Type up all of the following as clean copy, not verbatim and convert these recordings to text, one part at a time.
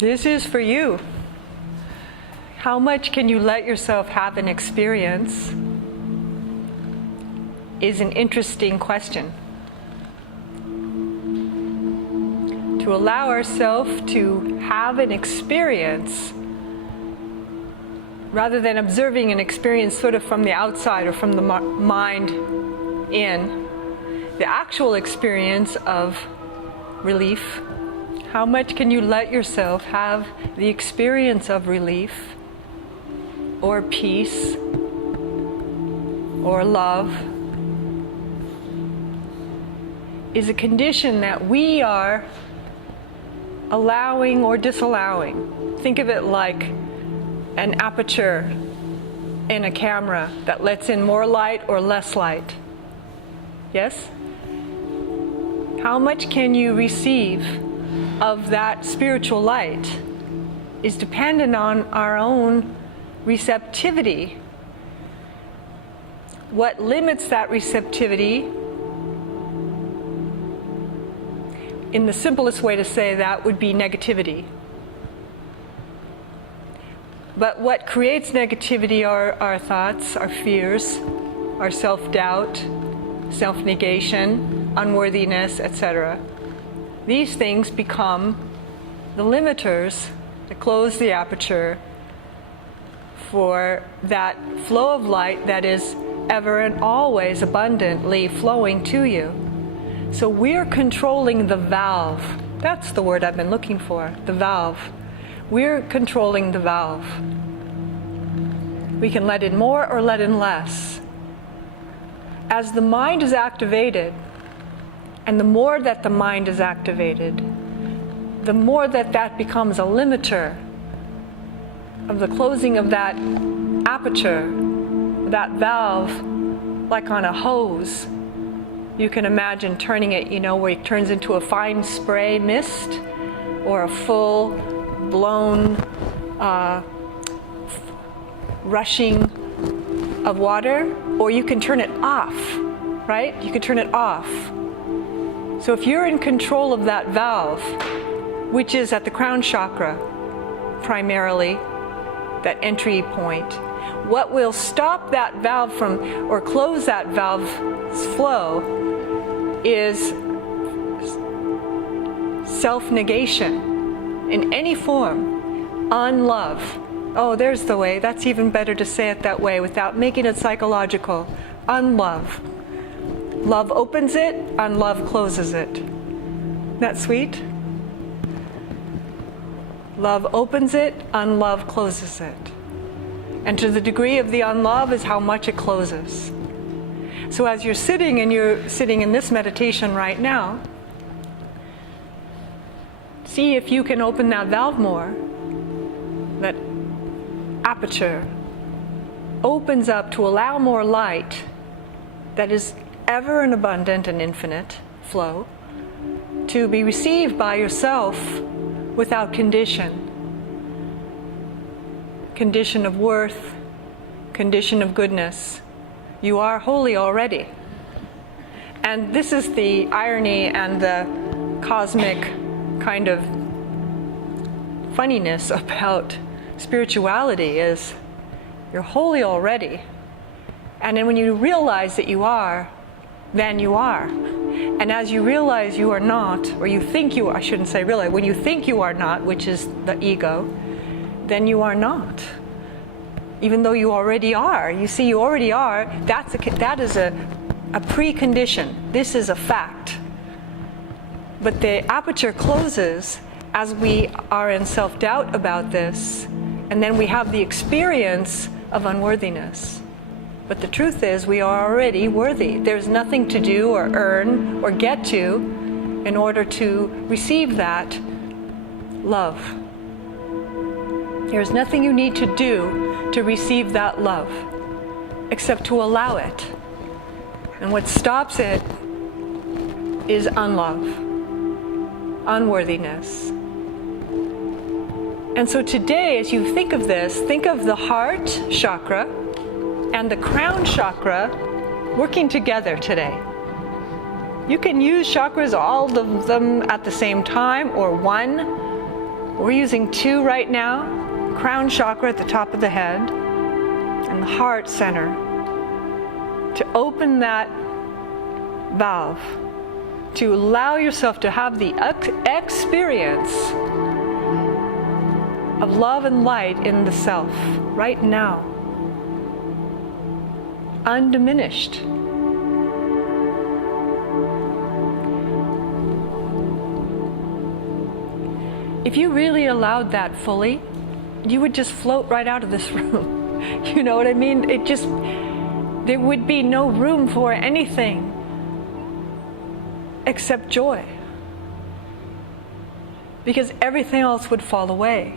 This is for you. How much can you let yourself have an experience is an interesting question. To allow ourselves to have an experience rather than observing an experience sort of from the outside or from the mind in, the actual experience of relief. How much can you let yourself have the experience of relief or peace or love is a condition that we are allowing or disallowing. Think of it like an aperture in a camera that lets in more light or less light. Yes? How much can you receive of that spiritual light is dependent on our own receptivity. What limits that receptivity, in the simplest way to say that, would be negativity. But what creates negativity are our thoughts, our fears, our self-doubt, self-negation, unworthiness, etc. These things become the limiters that close the aperture for that flow of light that is ever and always abundantly flowing to you. So we're controlling the valve. That's the word I've been looking for, the valve. We're controlling the valve. We can let in more or let in less. As the mind is activated, and the more that the mind is activated, the more that that becomes a limiter of the closing of that aperture, that valve, like on a hose. You can imagine turning it, where it turns into a fine spray mist or a full blown rushing of water, or you can turn it off, right? You can turn it off. So if you're in control of that valve, which is at the crown chakra, primarily, that entry point, what will stop that valve from, or close that valve's flow, is self-negation in any form, unlove. Oh, there's the way. That's even better to say it that way without making it psychological. Unlove. Love opens it, unlove closes it. Isn't that sweet? Love opens it, unlove closes it. And to the degree of the unlove is how much it closes. So as you're sitting in this meditation right now, see if you can open that valve more. That aperture opens up to allow more light that is ever and abundant and infinite flow to be received by yourself without condition. Condition of worth, condition of goodness. You are holy already. And this is the irony and the cosmic kind of funniness about spirituality is you're holy already. And then when you realize that you are, then you are. And as you realize you are not, or you think you are, I shouldn't say realize, when you think you are not, which is the ego, then you are not. Even though you already are. You see, you already are. That is a precondition. This is a fact. But the aperture closes as we are in self-doubt about this, and then we have the experience of unworthiness. But the truth is, we are already worthy. There's nothing to do or earn or get to in order to receive that love. There's nothing you need to do to receive that love, except to allow it. And what stops it is unlove, unworthiness. And so today, as you think of this, think of the heart chakra and the crown chakra working together today. You can use chakras, all of them at the same time, or one, We're using 2 right now, crown chakra at the top of the head and the heart center, to open that valve, to allow yourself to have the experience of love and light in the self right now, undiminished. If you really allowed that fully, you would just float right out of this room. You know what I mean? There would be no room for anything except joy, because everything else would fall away.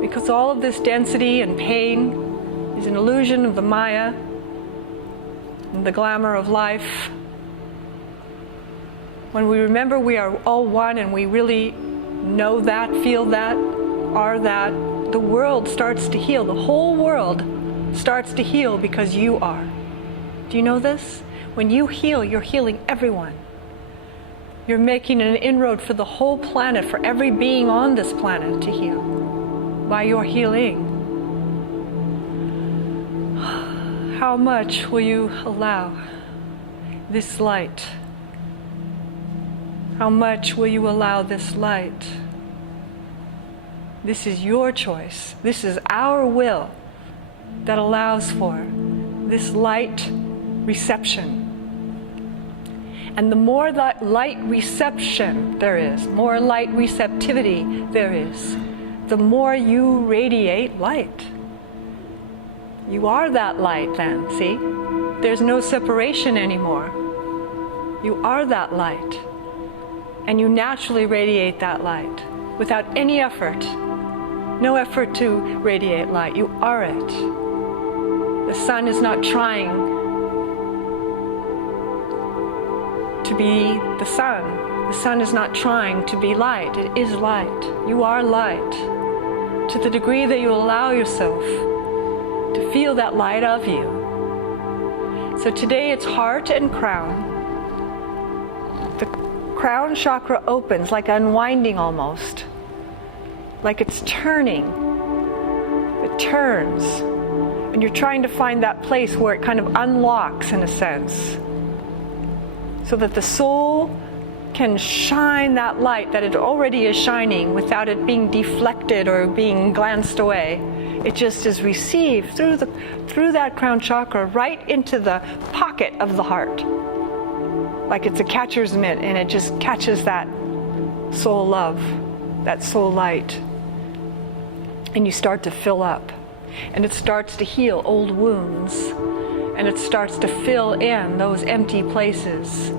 Because all of this density and pain is an illusion of the Maya and the glamour of life. When we remember we are all one and we really know that, feel that, are that, the world starts to heal. The whole world starts to heal because you are. Do you know this? When you heal, you're healing everyone. You're making an inroad for the whole planet, for every being on this planet to heal by your healing. How much will you allow this light? How much will you allow this light? This is your choice. This is our will that allows for this light reception. And the more that light reception there is, more light receptivity there is, the more you radiate light. You are that light then, see? There's no separation anymore. You are that light. And you naturally radiate that light without any effort. No effort to radiate light. You are it. The sun is not trying to be the sun. The sun is not trying to be light. It is light. You are light. To the degree that you allow yourself to feel that light of you. So today it's heart and crown. The crown chakra opens, like unwinding almost. Like it's turning. It turns. And you're trying to find that place where it kind of unlocks in a sense. So that the soul can shine that light that it already is shining without it being deflected or being glanced away. It just is received through that crown chakra right into the pocket of the heart. Like it's a catcher's mitt, and it just catches that soul love, that soul light. And you start to fill up. And it starts to heal old wounds. And it starts to fill in those empty places.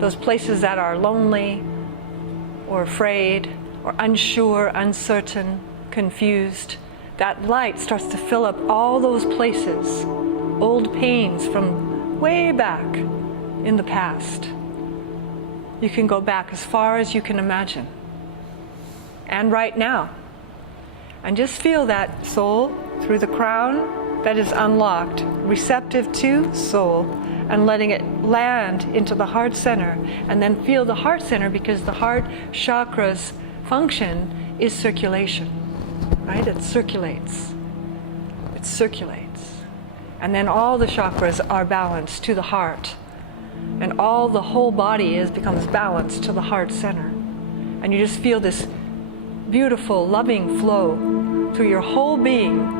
Those places that are lonely or afraid or unsure, uncertain, confused. That light starts to fill up all those places, old pains from way back in the past. You can go back as far as you can imagine. And right now. And just feel that soul through the crown that is unlocked, receptive to soul, and letting it land into the heart center. And then feel the heart center, because the heart chakra's function is circulation, right? It circulates. It circulates. And then all the chakras are balanced to the heart. And all the whole body becomes balanced to the heart center. And you just feel this beautiful, loving flow through your whole being.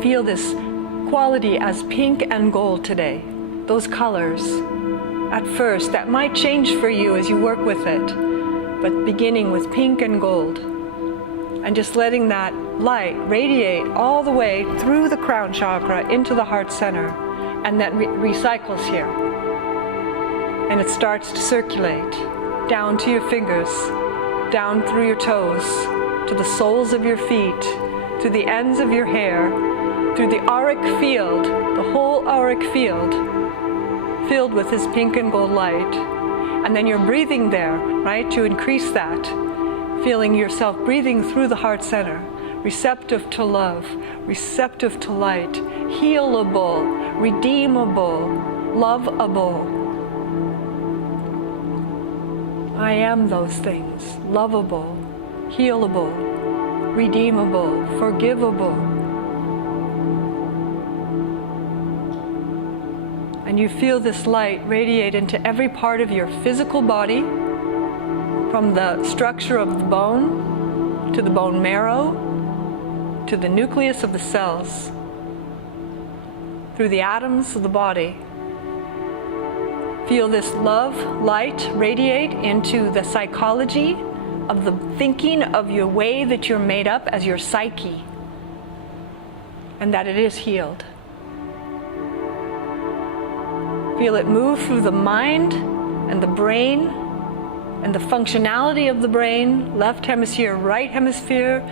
Feel this quality as pink and gold today. Those colors, at first, that might change for you as you work with it, but beginning with pink and gold. And just letting that light radiate all the way through the crown chakra into the heart center, and that recycles here. And it starts to circulate down to your fingers, down through your toes, to the soles of your feet, to the ends of your hair, through the auric field, the whole auric field, filled with this pink and gold light. And then you're breathing there, right, to increase that, feeling yourself breathing through the heart center, receptive to love, receptive to light, healable, redeemable, lovable. I am those things, lovable, healable, redeemable, forgivable. And you feel this light radiate into every part of your physical body, from the structure of the bone, to the bone marrow, to the nucleus of the cells, through the atoms of the body. Feel this love light radiate into the psychology of the thinking of your way that you're made up as your psyche, and that it is healed. Feel it move through the mind and the brain and the functionality of the brain, left hemisphere, right hemisphere,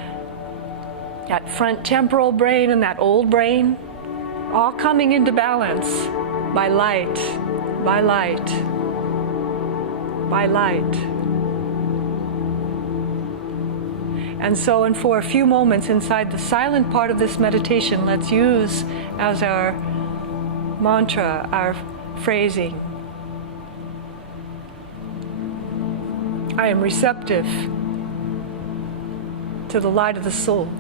that front temporal brain and that old brain, all coming into balance by light, by light, by light. And so, and for a few moments inside the silent part of this meditation, let's use as our mantra, our phrasing, I am receptive to the light of the soul.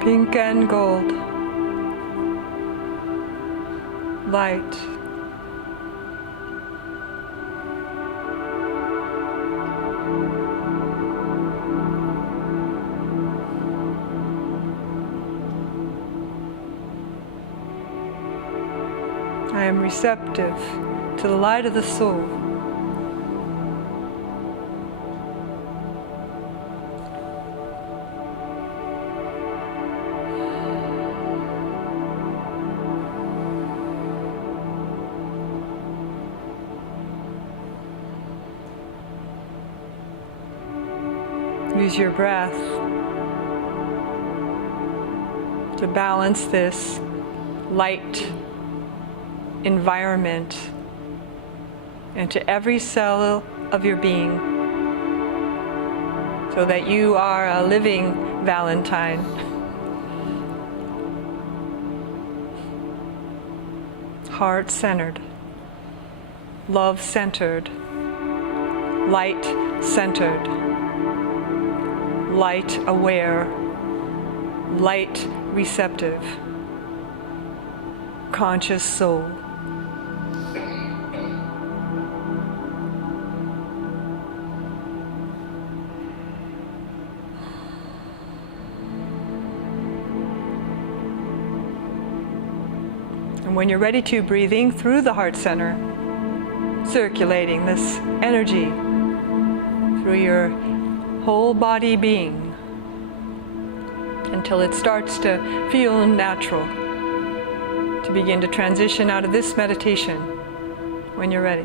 Pink and gold, light, I am receptive to the light of the soul. Use your breath to balance this light environment into every cell of your being, so that you are a living Valentine. Heart-centered, love-centered, light-centered, light-aware, light-receptive, conscious soul. And when you're ready to, breathing through the heart center, circulating this energy through your whole body being until it starts to feel natural to begin to transition out of this meditation when you're ready.